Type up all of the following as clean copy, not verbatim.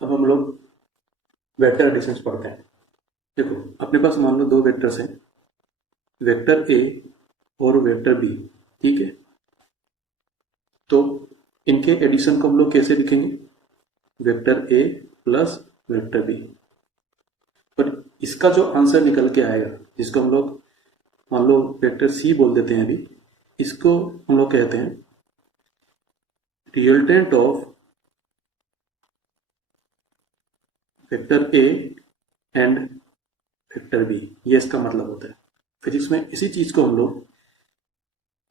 अब हम लोग वेक्टर एडिशन पढ़ते हैं। देखो, अपने पास मान लो दो वेक्टर्स हैं, वेक्टर ए और वेक्टर बी। ठीक है, तो इनके एडिशन को हम लोग कैसे लिखेंगे? Vector A plus vector B. पर इसका जो आंसर निकल के आएगा, जिसको हम लोग मान लो वेक्टर सी बोल देते हैं अभी, इसको हम लोग कहते हैं resultant of vector A and vector B. ये इसका मतलब होता है। फिजिक्स में इसी चीज को हम लोग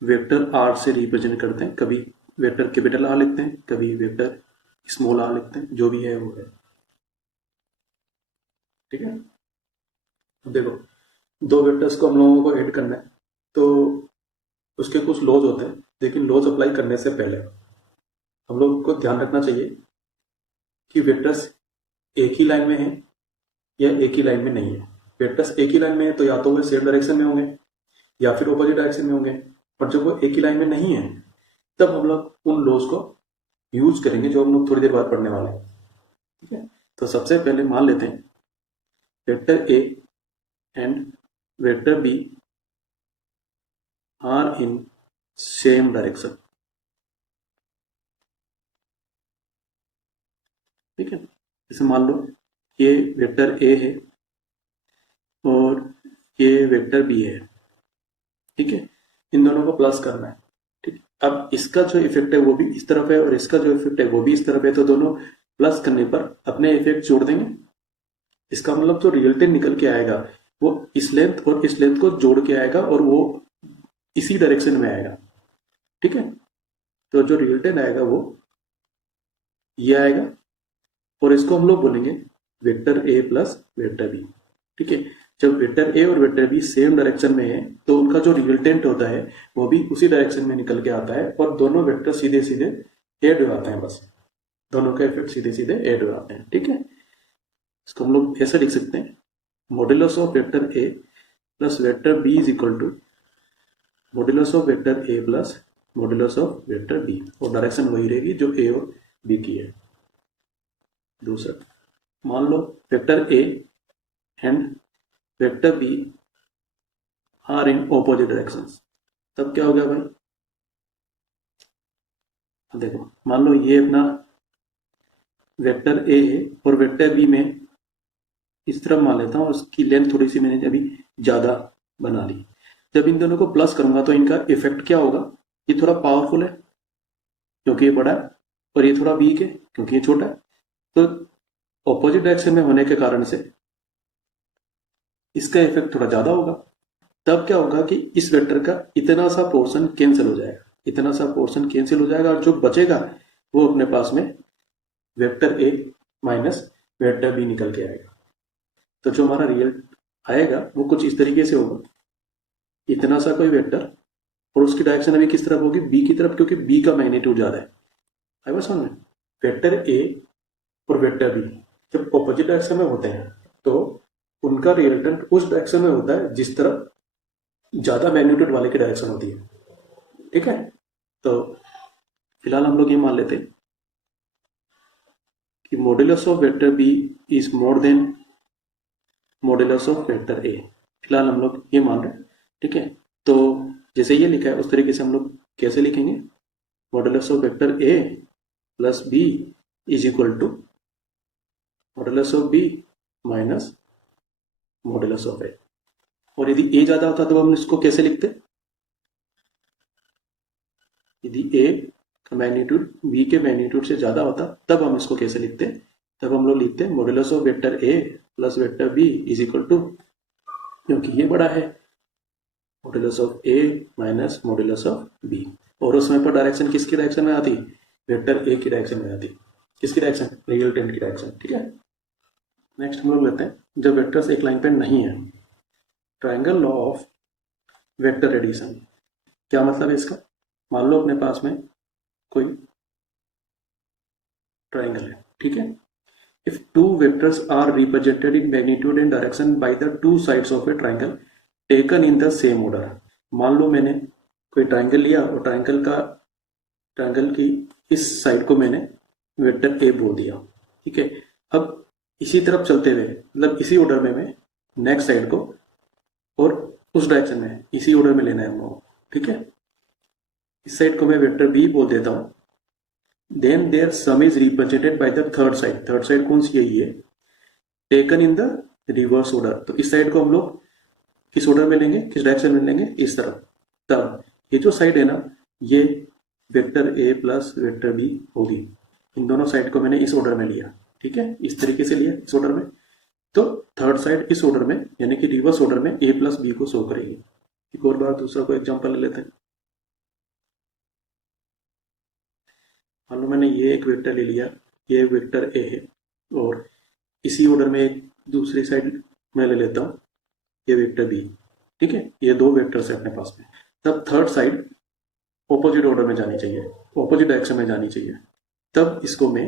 वेक्टर आर से रिप्रेजेंट करते हैं। कभी वेक्टर कैपिटल आर लिखते हैं, कभी वेक्टर स्मॉल आर लिखते हैं, जो भी है वो है। ठीक है, अब देखो, दो वेक्टर्स को हम लोगों को ऐड करना है, तो उसके कुछ लॉज होते हैं, लेकिन लॉज अप्लाई करने से पहले हम लोग को ध्यान रखना चाहिए कि वेक्टर्स एक ही लाइन में है या एक ही लाइन में नहीं है। वेक्टर्स एक ही लाइन में है तो या तो वे सेम डायरेक्शन में होंगे या फिर ऑपोजिट डायरेक्शन में होंगे। पर जब वो एक ही लाइन में नहीं है, तब हम लोग उन लॉज को यूज करेंगे जो हम लोग थोड़ी देर बाद पढ़ने वाले हैं। ठीक है, तो सबसे पहले मान लेते हैं vector A and vector B are in same direction. ठीक है, जैसे मान लो ये वेक्टर ए है और ये वेक्टर बी है। ठीक है, इन दोनों को प्लस करना है। ठीक, अब इसका जो इफेक्ट है वो भी इस तरफ है और इसका जो इफेक्ट है वो भी इस तरफ है, तो दोनों प्लस करने पर अपने इफेक्ट जोड़ देंगे। इसका मतलब जो रिजल्टेंट निकल के आएगा वो इस लेंथ और इस लेंथ को जोड़ के आएगा और वो इसी डायरेक्शन में आएगा। ठीक है, तो जो रिजल्टेंट आएगा वो ये आएगा और इसको हम लोग बोलेंगे vector A plus vector B. ठीक है, जब वेक्टर ए और वेक्टर बी सेम डायरेक्शन में है तो उनका जो रिजल्टेंट होता है वो भी उसी डायरेक्शन में निकल के आता है और दोनों वेक्टर सीधे सीधे ऐड हो जाते हैं। बस दोनों का इफेक्ट सीधे सीधे ऐड हो जाते हैं। ठीक है, इसको हम लोग ऐसे लिख सकते हैं, modulus of vector A plus vector B is equal to modulus of vector A plus modulus of vector B, और डायरेक्शन वही रहेगी जो ए और बी की है। दूसरा, मान लो vector A and vector B are in opposite directions. तब क्या हो गया भाई? देखो, मान लो ये अपना वेक्टर ए है और वेक्टर बी में इस तरफ मान लेता हूँ, उसकी लेंथ थोड़ी सी मैंने अभी ज्यादा बना ली। जब इन दोनों को प्लस करूंगा तो इनका इफेक्ट क्या होगा? ये थोड़ा पावरफुल है क्योंकि ये बड़ा है और ये थोड़ा वीक है क्योंकि ये छोटा है। तो ऑपोजिट डायरेक्शन में होने के कारण से इसका इफेक्ट थोड़ा ज्यादा होगा। तब क्या होगा कि इस वेक्टर का इतना सा पोर्शन कैंसिल हो जाएगा, इतना सा पोर्शन कैंसिल हो जाएगा और जो बचेगा वो अपने पास में vector A minus vector B निकल के आएगा। तो जो हमारा रिजल्ट आएगा वो कुछ इस तरीके से होगा, इतना सा कोई वेक्टर और उसकी डायरेक्शन अभी किस तरफ होगी? बी की तरफ, क्योंकि बी का मैग्नीट्यूड ज्यादा है। आई बात समझ में? वेक्टर ए और वेक्टर बी जब ऑपोजिट डायरेक्शन में होते हैं तो उनका रिजल्टेंट उस डायरेक्शन में होता है जिस तरफ ज्यादा मैग्नीट्यूड वाले की डायरेक्शन होती है। ठीक है, तो फिलहाल हम लोग ये मान लेते हैं कि modulus of vector B is more than modulus of vector A. फिलहाल हम लोग ये मान रहे हैं। ठीक है, तो जैसे ये लिखा है उस तरीके से हम लोग कैसे लिखेंगे? Modulus of vector A plus B is equal to modulus of B minus modulus of A. और यदि ए ज्यादा होता तो हम इसको कैसे लिखते? यदि ए का मैग्नीट्यूड बी के मैग्नीट्यूड से ज्यादा होता तब हम इसको कैसे लिखते? तब हम लोग लिखते हैं modulus of vector A plus vector B is equal to, क्योंकि ये बड़ा है, modulus of A minus modulus of B. और उस समय पर डायरेक्शन किसकी डायरेक्शन में आती? वेक्टर ए की डायरेक्शन में आती। किसकी डायरेक्शन? रिजल्टेंट की डायरेक्शन। ठीक है, नेक्स्ट हम लोग लेते हैं जब वेक्टर्स एक लाइन पे नहीं है, triangle law of vector addition. क्या मतलब है इसका? मान लो अपने पास में कोई ट्रायंगल है। ठीक है, if two vectors are represented in magnitude and direction by the two sides of a triangle taken in the same order. मान लो मैंने कोई ट्रायंगल लिया और ट्रायंगल की इस साइड को मैंने वेक्टर ए बोल दिया। ठीक है, अब इसी तरफ चलते हुए, मतलब इसी ऑर्डर में मैं नेक्स्ट साइड को और उस डायरेक्शन में इसी ऑर्डर में लेना है हम लोगों को, ठीक है। इस साइड को मैं वेक्टर बी बोल देता हूँ। Then their sum is represented by the third side. Third side कौन सी है? ये taken in the reverse order. तो इस साइड को हम लोग किस ऑर्डर में लेंगे, किस डायरेक्शन में लेंगे? इस तरफ। तब ये जो साइड है ना, ये vector A plus vector B होगी। इन दोनों साइड को मैंने इस ऑर्डर में लिया, ठीक है, इस तरीके से लिया, इस ऑर्डर में। तो थर्ड साइड इस ऑर्डर में, यानी कि रिवर्स ऑर्डर में ए प्लस बी को शो करेगी। एक और बार दूसरा कोई एग्जांपल ले लेते हैं। मान लो मैंने ये एक वेक्टर ले लिया, ये वेक्टर ए है, और इसी ऑर्डर में एक दूसरी साइड में ले लेता हूँ, ये वेक्टर बी, ठीक है। ये दो वेक्टर्स है अपने पास में। तब थर्ड साइड ऑपोजिट ऑर्डर में जानी चाहिए, ऑपोजिट डायरेक्शन में जानी चाहिए। तब इसको मैं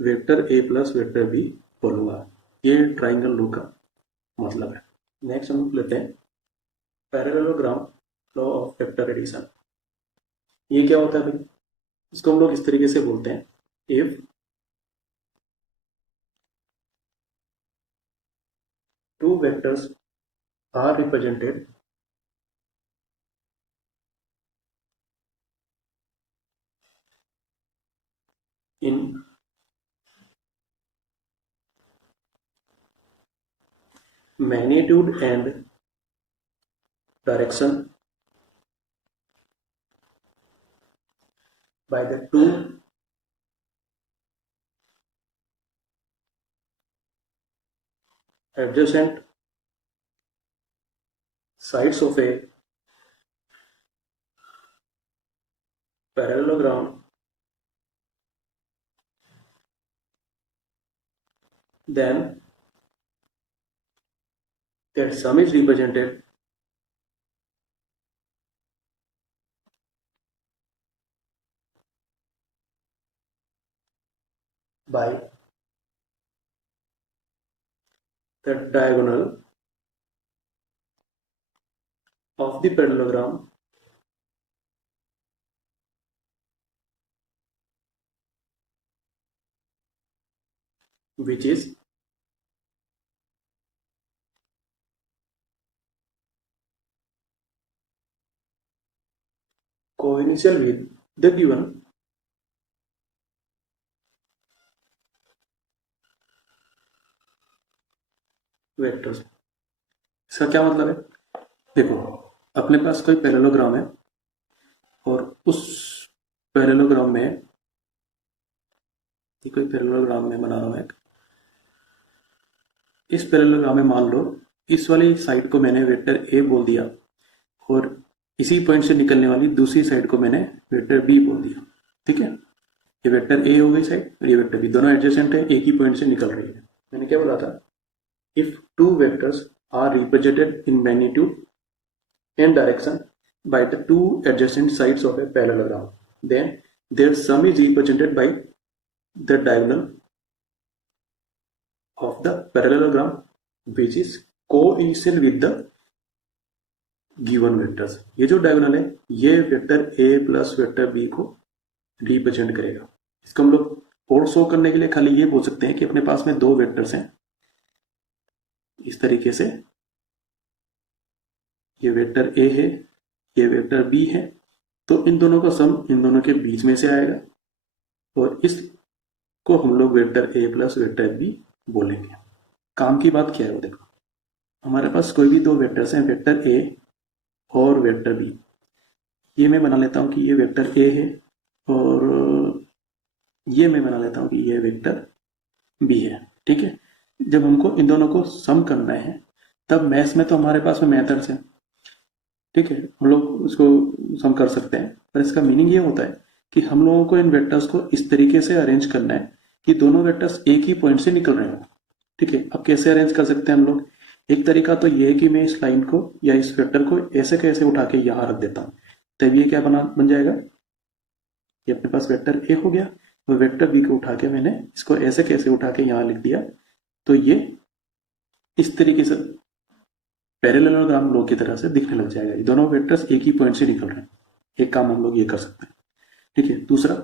vector A plus vector B बोलूंगा। ये ट्राइंगल लॉ का मतलब है। नेक्स्ट हम लेते हैं parallelogram law of vector addition. ये क्या होता है भाई? इसको हम लोग इस तरीके से बोलते हैं, if two vectors are represented in magnitude and direction by the two adjacent sides of a parallelogram, then that sum is represented by the diagonal of the parallelogram which is coincidental with the given vectors. इसका क्या मतलब है? देखो, अपने पास कोई parallelogram है और उस पैरेललोग्राम में, कोई पैरेललोग्राम में बना रहा हूं एक, इस पैरेललोग्राम में मान लो इस वाली साइड को मैंने वेक्टर ए बोल दिया और इसी पॉइंट से निकलने वाली दूसरी साइड को मैंने वेक्टर बी बोल दिया, ठीक है। ये वेक्टर ए हो गई साइड और ये वेक्टर बी, दोनों एडजेसेंट है, एक ही पॉइंट से निकल रही है। मैंने क्या बोला था? If two vectors are represented in magnitude and direction by the two adjacent sides of a parallelogram, then their sum is represented by the diagonal of the parallelogram which is coincident with the given vectors। ये जो diagonal है ये vector a plus vector b को represent करेगा। इसको हम लोग और शो करने के लिए खाली ये बोल सकते हैं कि अपने पास में दो वेक्टर्स हैं इस तरीके से, ये वेक्टर ए है, ये वेक्टर बी है, तो इन दोनों का सम इन दोनों के बीच में से आएगा और इसको हम लोग vector A plus vector B बोलेंगे। काम की बात क्या है वो देखो, हमारे पास कोई भी दो वेक्टर्स हैं, वेक्टर ए और वेक्टर बी। ये मैं बना लेता हूँ कि ये वेक्टर ए है और ये मैं बना लेता हूँ कि ये वेक्टर बी है, ठीक है। जब हमको इन दोनों को सम करना है तब मैथ्स में तो हमारे पास में मेथड्स हैं, ठीक है, हम लोग उसको सम कर सकते हैं। पर इसका मीनिंग ये होता है कि हम लोगों को इन वेक्टर्स को इस तरीके से अरेंज करना है कि दोनों वेक्टर्स एक ही पॉइंट से निकल रहे हो, ठीक है। अब कैसे अरेंज कर सकते हैं हम लोग? एक तरीका तो ये है कि मैं इस लाइन को या इस वेक्टर को ऐसे कैसे उठा के यहाँ रख देता हूँ, तब ये क्या बन जाएगा, ये अपने पास वेक्टर ए हो गया और वेक्टर बी को उठा के मैंने इसको ऐसे कैसे उठा के यहाँ लिख दिया, तो ये इस तरीके से पैरेललोग्राम लॉ की तरह से दिखने लग जाएगा। ये दोनों वेक्टर्स एक ही पॉइंट से निकल रहे हैं। एक काम हम लोग ये कर सकते हैं, ठीक है। दूसरा,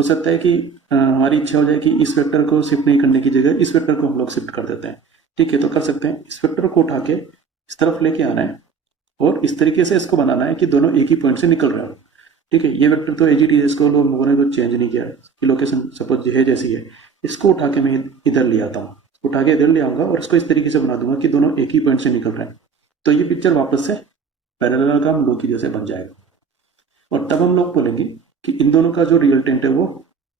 हो सकता है कि हमारी इच्छा हो जाए कि इस वेक्टर को शिफ्ट नहीं करने की जगह इस वेक्टर को हम लोग शिफ्ट कर देते हैं। ठीक है, तो कर सकते हैं, इस वेक्टर को उठा के इस तरफ लेके आना है और इस तरीके से इसको बनाना है कि दोनों एक ही पॉइंट से निकल रहे हो। ठीक है, ये वेक्टर तो एज इट इज, इसको लोगों ने तो चेंज नहीं किया है, इसकी लोकेशन सपोज है जैसी है, इसको उठा के मैं इधर ले आता हूँ, उठा के इधर ले आऊंगा और इसको इस तरीके से बना दूंगा कि दोनों एक ही पॉइंट से निकल रहे हैं। तो ये पिक्चर वापस से पैरेललोग्राम लो की जैसे बन जाएगा। और तब हम लोग बोलेंगे कि इन दोनों का जो रिजल्टेंट है वो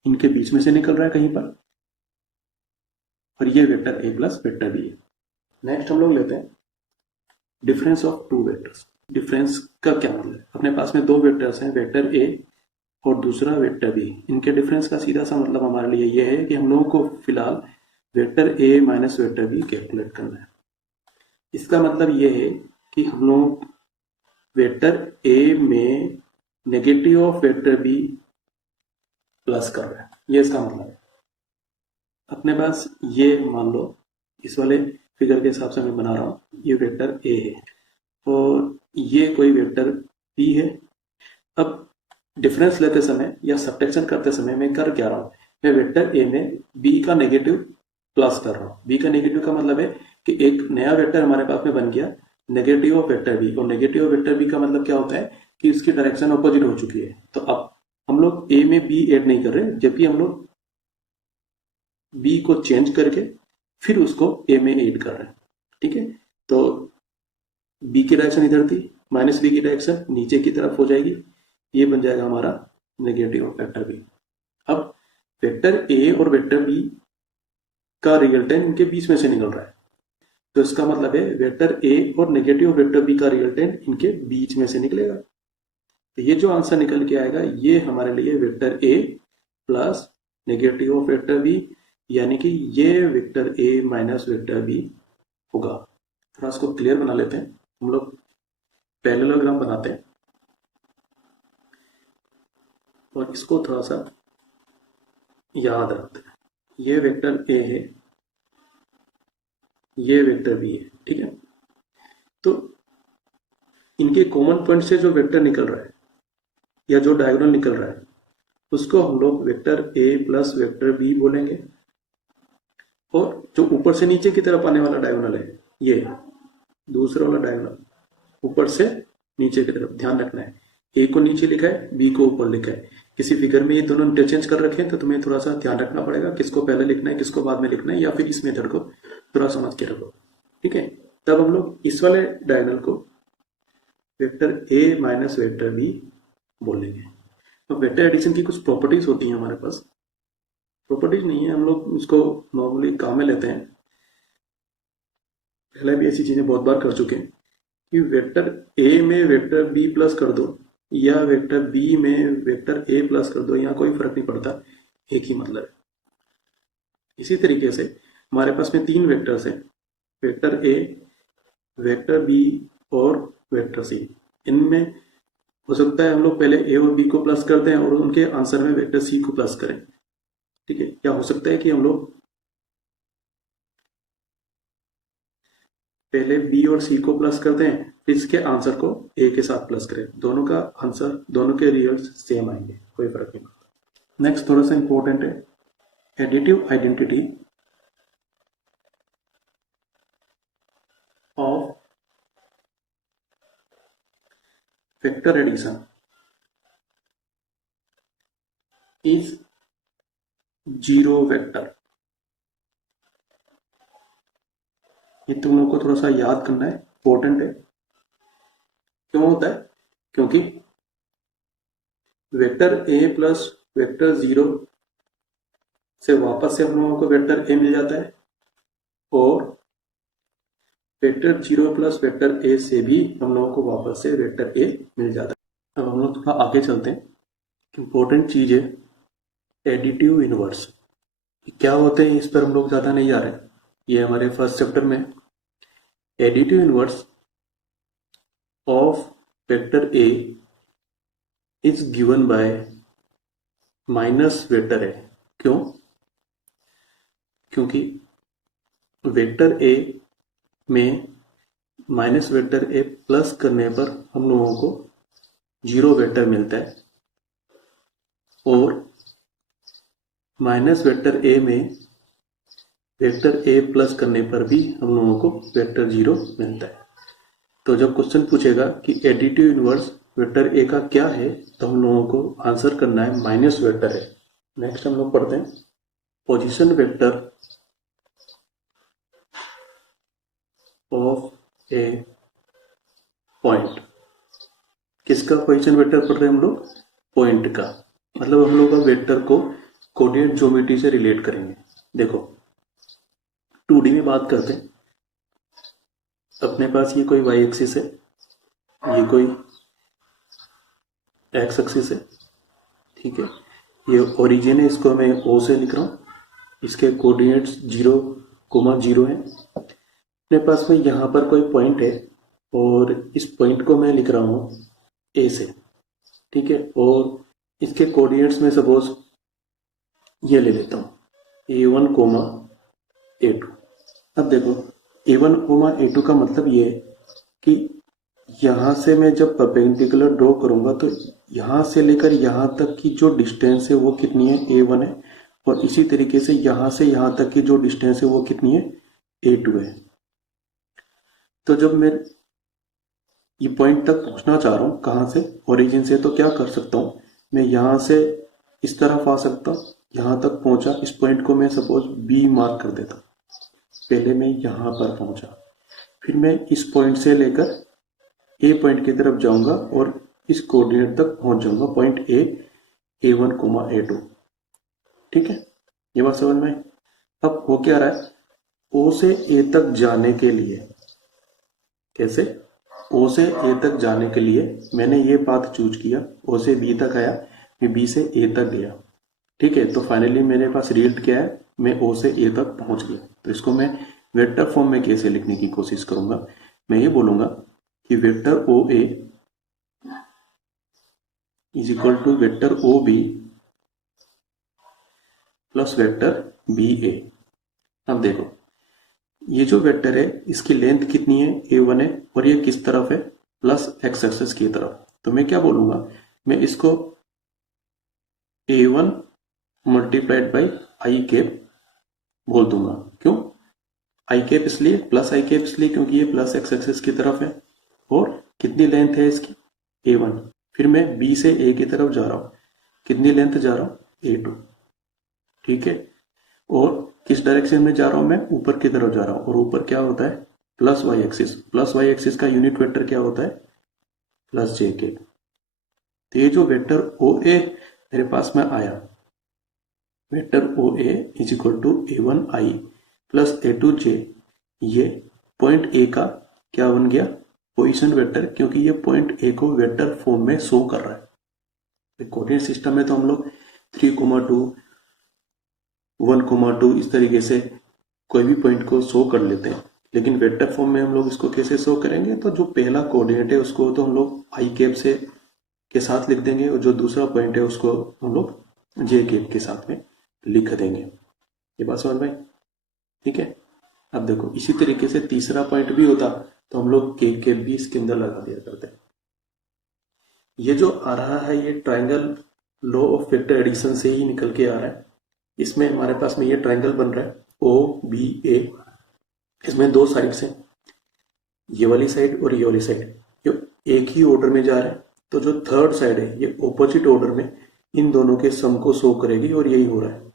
इनके बीच में से निकल रहा है कहीं पर, और ये vector A plus vector B है। नेक्स्ट हम लोग लेते हैं difference of two vectors. Difference का क्या मतलब है? अपने पास में दो वेक्टर्स हैं, वेक्टर ए और दूसरा वेक्टर बी। इनके डिफरेंस का सीधा सा मतलब हमारे लिए ये है कि हम लोगों को फिलहाल vector A minus vector B calculate करना है। इसका मतलब ये है कि हम लोग वेक्टर ए में negative of vector B plus कर रहे हैं, ये इसका मतलब है। अपने पास ये मान लो इस वाले फिगर के हिसाब से मैं बना रहा हूँ, ये वेक्टर ए है और ये कोई वेक्टर बी है। अब डिफरेंस लेते समय या सब्ट्रैक्शन करते समय मैं कर क्या रहा हूँ, मैं वेक्टर ए में बी का नेगेटिव प्लस कर रहा हूँ। बी का नेगेटिव का मतलब है कि एक नया वेक्टर हमारे पास में बन गया नेगेटिव ऑफ वेक्टर बी, और नेगेटिव ऑफ वेक्टर बी का मतलब क्या होता है कि उसकी डायरेक्शन अपोजिट हो चुकी है। तो अब हम लोग ए में बी ऐड नहीं कर रहे, जबकि हम लोग बी को चेंज करके फिर उसको ए में ऐड कर रहे हैं। ठीक है, तो बी की डायरेक्शन इधर थी, माइनस बी की डायरेक्शन नीचे की तरफ हो जाएगी, ये बन जाएगा हमारा नेगेटिव ऑफ वेक्टर बी। अब वेक्टर ए और वेक्टर बी का रिजल्टेंट इनके बीच में से निकल रहा है, तो इसका मतलब है वेक्टर ए और नेगेटिव वेक्टर बी का रिजल्टेंट इनके बीच में से निकलेगा। तो ये जो आंसर निकल के आएगा ये हमारे लिए vector A plus negative of vector B, यानी कि ये vector A minus vector B होगा। थोड़ा इसको क्लियर बना लेते हैं, हम लोग पैरेललोग्राम बनाते हैं और इसको थोड़ा सा याद रखते हैं। ये वेक्टर ए है, ये वेक्टर बी है। ठीक है, तो इनके कॉमन पॉइंट से जो वेक्टर निकल रहा है या जो डायगोनल निकल रहा है उसको हम लोग vector A plus vector B बोलेंगे, और जो ऊपर से नीचे की तरफ आने वाला डायगोनल है ये दूसरा वाला डायगोनल, ऊपर से नीचे की तरफ ध्यान रखना है, ए को नीचे लिखा है बी को ऊपर लिखा है। किसी फिगर में ये दोनों इंटरचेंज कर रखे हैं तो तुम्हें थोड़ा सा ध्यान रखना पड़ेगा किसको पहले लिखना है किसको बाद में लिखना है, या फिर इस मेथड को थोड़ा समझ के रखो। ठीक है, तब हम लोग इस वाले डायगोनल को vector A minus vector B बोलेंगे। तो वेक्टर एडिशन की कुछ प्रॉपर्टीज होती हैं हमारे पास, प्रॉपर्टीज नहीं है, हम लोग इसको नॉर्मली काम में लेते हैं, पहले भी ऐसी चीजें बहुत बार कर चुके हैं कि वेक्टर ए में वेक्टर बी प्लस कर दो या वेक्टर बी में वेक्टर ए प्लस कर दो, यहाँ कोई फर्क नहीं पड़ता, एक ही मतलब है। इसी तरीके से हमारे पास में तीन वेक्टर्स हैं, वेक्टर ए, वेक्टर बी और वेक्टर सी। इनमें हो सकता है हम लोग पहले ए और बी को प्लस कर दें और उनके आंसर में वेक्टर सी को प्लस करें। ठीक है, क्या हो सकता है कि हम लोग पहले बी और सी को प्लस कर दें फिर इसके आंसर को ए के साथ प्लस करें, दोनों का आंसर दोनों के रिजल्ट सेम आएंगे, कोई फर्क नहीं पड़ता। नेक्स्ट थोड़ा सा इंपॉर्टेंट है additive identity of vector addition is zero vector. ये तुम लोग को थोड़ा सा याद करना है, इंपॉर्टेंट है। क्यों होता है? क्योंकि vector A plus vector zero से वापस से हम लोगों को वेक्टर ए मिल जाता है, और vector zero plus vector A से भी हम लोगों को वापस से वेक्टर ए मिल जाता है। अब हम लोग थोड़ा आगे चलते हैं, इंपॉर्टेंट चीज है एडिटिव इनवर्स। क्या होते हैं इस पर हम लोग ज्यादा नहीं जा रहे, ये हमारे फर्स्ट चैप्टर में। Additive inverse of vector A is given by minus vector A. क्यों? क्योंकि वेक्टर ए में माइनस वेक्टर ए प्लस करने पर हम लोगों को जीरो वेक्टर मिलता है, और माइनस वेक्टर ए में वेक्टर ए प्लस करने पर भी हम लोगों को वेक्टर 0 मिलता है। तो जब क्वेश्चन पूछेगा कि एडिटिव इनवर्स वेक्टर ए का क्या है, तो हम लोगों को आंसर करना है माइनस वेक्टर ए। नेक्स्ट हम लोग पढ़ते हैं position vector of A point. किसका पोजीशन वेक्टर पढ़ रहे हैं हम लोग? पॉइंट का। मतलब हम लोग वेक्टर को कोऑर्डिनेट ज्योमेट्री से रिलेट करेंगे। देखो 2D में बात करते हैं। अपने पास ये कोई y एक्सिस है, ये कोई x एक्सिस है, ठीक है। ये ओरिजिन है, इसको मैं O से लिख रहा हूँ, इसके कोऑर्डिनेट्स 0,0 है। अपने पास में यहाँ पर कोई पॉइंट है और इस पॉइंट को मैं लिख रहा हूँ A से, ठीक है। और इसके कोऑर्डिनेट्स में सपोज ये ले लेता हूँ A1, A2। अब देखो A1, A2 का मतलब ये है कि यहाँ से मैं जब परपेंडिकुलर ड्रॉ करूंगा तो यहाँ से लेकर यहाँ तक की जो डिस्टेंस है वो कितनी है? A1 है। और इसी तरीके से यहाँ तक की जो डिस्टेंस है वो कितनी है? A2 है। तो जब मैं ये पॉइंट तक पहुंचना चाह रहा हूँ, कहाँ से? ओरिजिन से, तो क्या कर सकता हूँ मैं? यहाँ से इस तरफ आ सकता हूँ, यहाँ तक पहुंचा, इस पॉइंट को मैं सपोज B मार्क कर देता। पहले मैं यहाँ पर पहुंचा, फिर मैं इस पॉइंट से लेकर A पॉइंट की तरफ जाऊंगा और इस कोऑर्डिनेट तक पहुंच जाऊंगा, पॉइंट A1, A2। ठीक है, ये बात समझ में? अब हो क्या रहा है? O से A तक जाने के लिए, कैसे? O से A तक जाने के लिए मैंने ये पाथ चूज किया, O से B तक आया, मैं B से A तक गया, ठीक है। तो फाइनली मेरे पास रिजल्ट क्या है? मैं O से A तक पहुंच गया। तो इसको मैं वेक्टर फॉर्म में कैसे लिखने की कोशिश करूंगा? मैं ये बोलूंगा कि vector OA is equal to vector OB plus vector BA। अब देखो ये जो वेक्टर है इसकी लेंथ कितनी है? A1 है, और ये किस तरफ है? प्लस x एक्सिस की तरफ। तो मैं क्या बोलूंगा? मैं इसको A1 multiplied by i cap बोल दूंगा। क्यों आई कैप? इसलिए, प्लस आई कैप इसलिए क्योंकि ये प्लस x एक्सिस की तरफ है। और कितनी लेंथ है इसकी? A1। फिर मैं B से A की तरफ जा रहा हूं, कितनी लेंथ जा रहा हूं? A2, ठीक है। और किस डायरेक्शन में जा रहा हूं मैं? ऊपर की तरफ जा रहा हूं। और ऊपर क्या होता है? Plus Y axis. Plus Y axis का यूनिट वेक्टर क्या होता है? प्लस जे के। तो ये जो वेक्टर OA मेरे पास में आया, vector OA is equal to A1I plus A2J, ये पॉइंट A का क्या बन गया? पोजीशन वेक्टर, क्योंकि ये पॉइंट A को वेक्टर फॉर्म में शो कर रहा है। कोऑर्डिनेट सिस्टम में तो हम लोग 3,2 1,2 इस तरीके से कोई भी पॉइंट को शो कर लेते हैं, लेकिन वेक्टर फॉर्म में हम लोग इसको कैसे शो करेंगे? तो जो पहला कोऑर्डिनेट है उसको तो हम लोग आई कैप से के साथ लिख देंगे, और जो दूसरा पॉइंट है उसको हम लोग जे कैप के साथ में लिख देंगे। ये बात समझ में? ठीक है। अब देखो इसी तरीके से तीसरा पॉइंट भी होता तो हम लोग के कैप भी इसके अंदर लगा दिया करते हैं। ये जो आ रहा है ये triangle law of vector addition से ही निकल के आ रहा है। इसमें हमारे पास में ये ट्राइंगल बन रहा है OBA। इसमें दो साइड्स हैं, ये वाली साइड और ये वाली साइड, जो एक ही ऑर्डर में जा रहा है। तो जो थर्ड साइड है ये ऑपोजिट ऑर्डर में इन दोनों के सम को शो करेगी, और यही हो रहा है।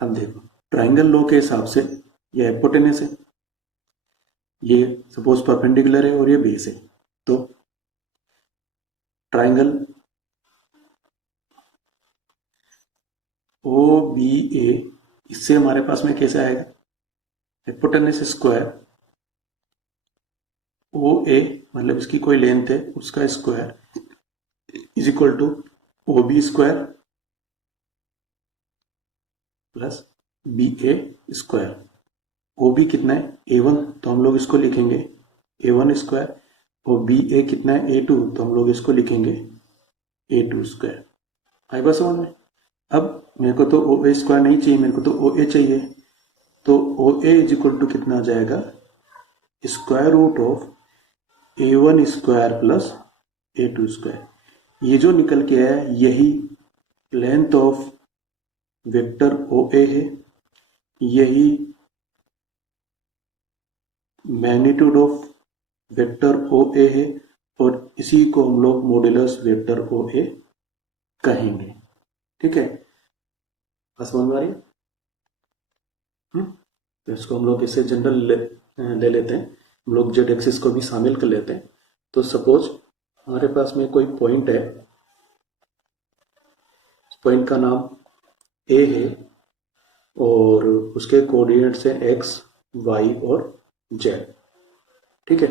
अब देखो ट्राइंगल लॉ के हिसाब से ये हाइपोटेनस है, ये सपोज परपेंडिकुलर है और ये बेस है। तो ट्राइंगल OBA इससे हमारे पास में कैसे आएगा? हाइपोटेनस स्क्वायर OA मतलब इसकी कोई लेंथ है उसका square is equal to OB square plus BA square. OB कितना है? A1, तो हम लोग इसको लिखेंगे A1 स्क्वायर, और BA कितना है? A2, तो हम लोग इसको लिखेंगे A2 स्क्वायर। आई बात समझ में? अब मेरे को तो OA स्क्वायर नहीं चाहिए, मेरे को तो OA चाहिए। तो OA इज इक्वल टू कितना आ जाएगा? Square root of A1 square plus A2 square. ये जो निकल के आया यही length of vector O A है, यही magnitude of vector O A है, और इसी को हम लोग मॉड्यूलस वेक्टर ओ ए कहेंगे। ठीक है, समझ में आ रही है? तो इसको हम लोग इसे जनरल ले लेते हैं, हम लोग जेड एक्सिस को भी शामिल कर लेते हैं। तो सपोज हमारे पास में कोई पॉइंट है, पॉइंट का नाम ए है और उसके कोऑर्डिनेट्स हैं एक्स, वाई और जेड। ठीक है,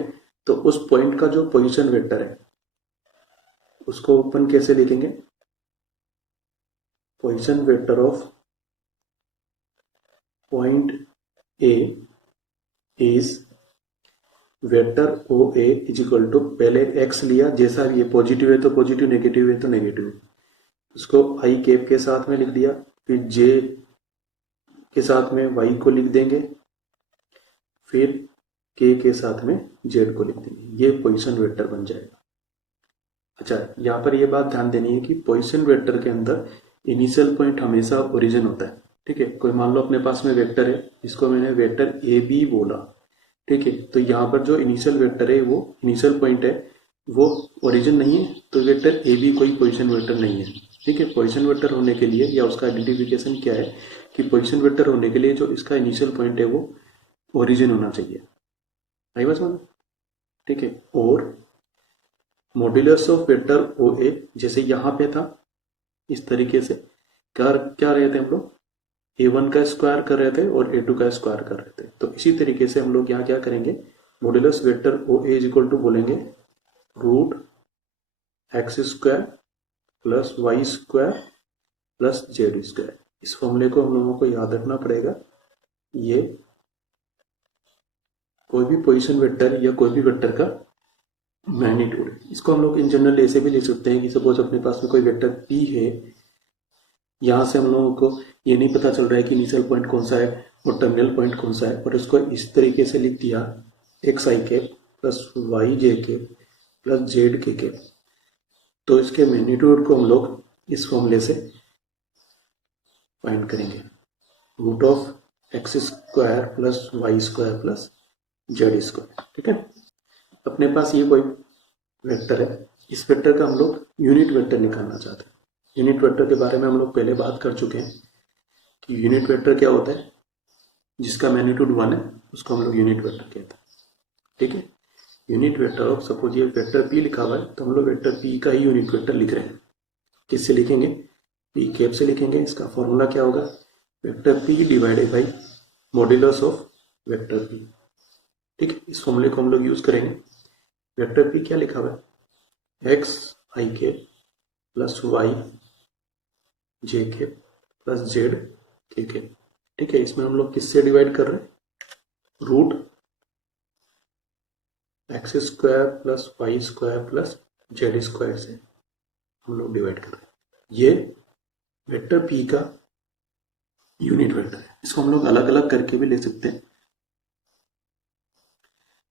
तो उस पॉइंट का जो पोजीशन वेक्टर है उसको अपन कैसे लिखेंगे? Position vector of point A is vector O A is equal to, पहले एक्स लिया, जैसा भी है, पॉजिटिव है तो पॉजिटिव, नेगेटिव है तो नेगेटिव, उसको आई कैप के साथ में लिख दिया, फिर जे के साथ में वाई को लिख देंगे, फिर के साथ में जेड को लिख देंगे, ये पोजीशन वेक्टर बन जाएगा। अच्छा, यहाँ पर ये बात ध्यान देनी है कि पोजीशन वेक्टर के अंदर इनिशियल पॉइंट हमेशा ओरिजिन होता है। ठीक है, कोई मान लो अपने पास में वेक्टर है, इसको मैंने वेक्टर ए बी बोला। ठीक है, तो यहाँ पर जो इनिशियल वेक्टर है, वो इनिशियल पॉइंट है, वो ओरिजिन नहीं है, तो वेक्टर ए बी कोई पोजीशन वेक्टर नहीं है। ठीक है, पोजीशन वेक्टर होने के लिए, या उसका आइडेंटिफिकेशन क्या है कि पोजीशन वेक्टर होने के लिए जो इसका इनिशियल पॉइंट है वो ओरिजिन होना चाहिए। आई बात समझ? ठीक है, और मॉड्यूलस ऑफ वेक्टर ओ ए जैसे यहाँ पे था, इस तरीके से क्या रहे थे हम लोग, a1 का स्क्वायर कर रहे थे और a2 का स्क्वायर कर रहे थे। तो इसी तरीके से हम लोग यहाँ क्या करेंगे, modulus vector O A is equal to बोलेंगे root x square plus Y square plus Z square. इस फॉर्मूले को हम लोगों को याद रखना पड़ेगा। ये कोई भी पोजीशन वेक्टर या कोई भी वेक्टर का मैग्नीट्यूड है। इसको हम लोग इन जनरल ऐसे भी लिख सकते हैं कि सपोज अपने पास में कोई वेक्टर p है, यहाँ से हम लोगों को ये नहीं पता चल रहा है कि इनिशियल पॉइंट कौन सा है और टर्मिनल पॉइंट कौन सा है, और इसको इस तरीके से लिख दिया एक्स आई कैप प्लस वाई जे कैप प्लस जेड के कैप। तो इसके मैग्नीट्यूड को हम लोग इस फॉर्मूले से फाइंड करेंगे, root of x square plus Y square plus Z square. ठीक है, अपने पास ये कोई वेक्टर है, इस वेक्टर का हम लोग यूनिट वेक्टर निकालना चाहते हैं। यूनिट वेक्टर के बारे में हम लोग पहले बात कर चुके हैं कि यूनिट वेक्टर क्या होता है, जिसका मैग्नीट्यूड 1 है उसको हम लोग यूनिट वेक्टर कहते हैं। ठीक है, यूनिट वेक्टर ऑफ, सपोज ये वेक्टर p लिखा हुआ है तो हम लोग वेक्टर p का ही यूनिट वेक्टर लिख रहे हैं। किससे लिखेंगे? p कैप से लिखेंगे। इसका फॉर्मूला क्या होगा, vector p divided by modulus of vector p। ठीक है, इस फॉर्मूले को हम लोग यूज करेंगे। वेक्टर p क्या लिखा हुआ है, एक्स आई कैप प्लस वाई जे कैप प्लस जेड के कैप। ठीक है, इसमें हम लोग किससे डिवाइड कर रहे हैं, root x square plus Y square plus Z square से हम लोग डिवाइड कर रहे हैं। ये वेक्टर p का यूनिट वेक्टर है। इसको हम लोग अलग अलग करके भी ले सकते हैं,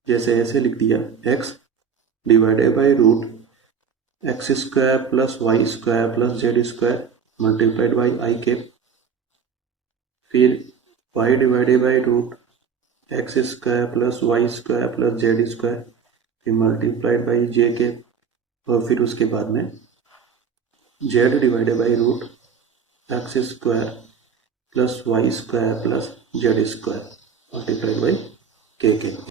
जैसे ऐसे लिख दिया x divided by root x square plus Y square plus Z square multiplied by i cap, फिर y divided by root x square plus Y square plus Z square, फिर मल्टीप्लाइड बाई जे कैप, और फिर उसके बाद में z divided by root x square plus Y square plus Z square multiplied by k cap.